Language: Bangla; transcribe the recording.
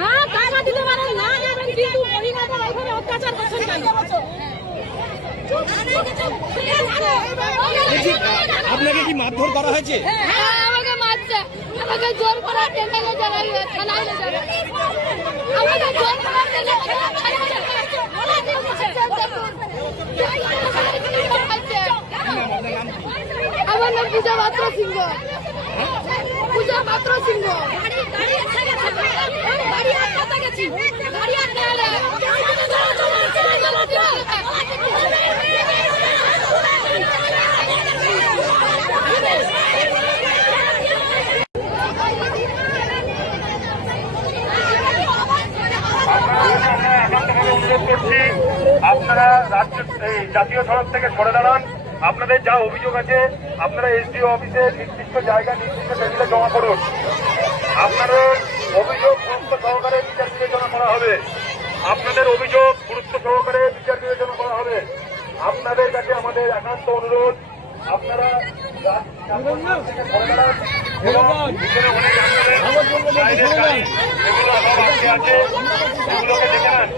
না টাকা দিলে মানে না নেবেন, কিন্তু মহিলাদের এইভাবে অত্যাচার করছেন কেন? আপনাকে কি মারধর করা হয়েছে? হ্যাঁ, আমাকে মারছে, আমাকে জোর করে টেনে জানাই থানায় যাবে, আমাকে জোর করে টেনে আমার নাম পূজা পাত্র সিংহ। পূজা পাত্র সিংহ। আপনারা রাজ্য জাতীয় সড়ক থেকে সরে দাঁড়ান। আপনাদের যা অভিযোগ আছে আপনারা এসডিও অফিসে নির্দিষ্ট জায়গা নির্দিষ্ট টেবিলে জমা করুন। আপনাদের অভিযোগ গুরুত্ব সহকারে বিচার বিবেচনা করা হবে। আপনাদের অভিযোগ গুরুত্ব সহকারে বিচার বিবেচনা করা হবে। আপনাদের কাছে আমাদের একান্ত অনুরোধ, আপনারা থেকে সরে দাঁড়ান এবং ভিতরে অনেক বাইরের গাড়ি এগুলো সব আটকে আছে, এগুলোকে দেখে নেন।